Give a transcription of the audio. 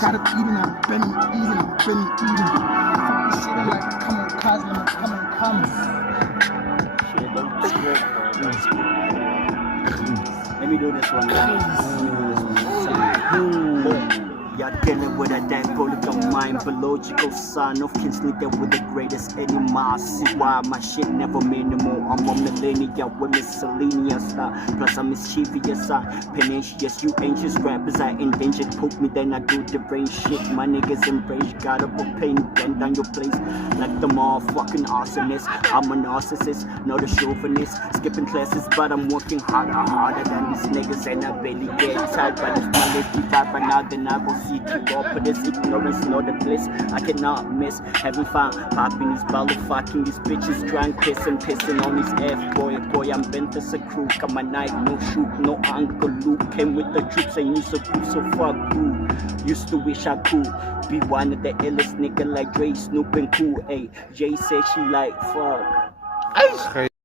Gotta eating, I've been eating. Fuck this shit, I'm like, come on, Cosmo, come. Shit, don't script, bro. Don't script. Let me do this one. Look. You're dealing with a diabolical mind, biological son of Kingsley, that with the greatest animals. See why my shit never minimal. I'm a millennial with miscellaneous style. Plus I'm mischievous, pernicious. You anxious rappers, I endangered. Poke me, then I do the brain shit. My niggas embrace, gotta put pain, bend down your place. Like the motherfucking arsonist. I'm a narcissist, not a chauvinist. Skipping classes, but I'm working harder than these niggas. And I barely get tired, but if my life keep out right now, then I will see you up. But this ignorance, not a bliss. I cannot miss having fun, popping these bottle, fucking these bitches, drunk, pissing on his F boy. I'm bent as a crew, got my knife, no shoot, no Uncle Luke. Came with the troops and used to prove so fuck you. Used to wish I could be one of the illest nigga like Dre, Snoop and Cool. Ayy, Jay said she like fuck. Hey,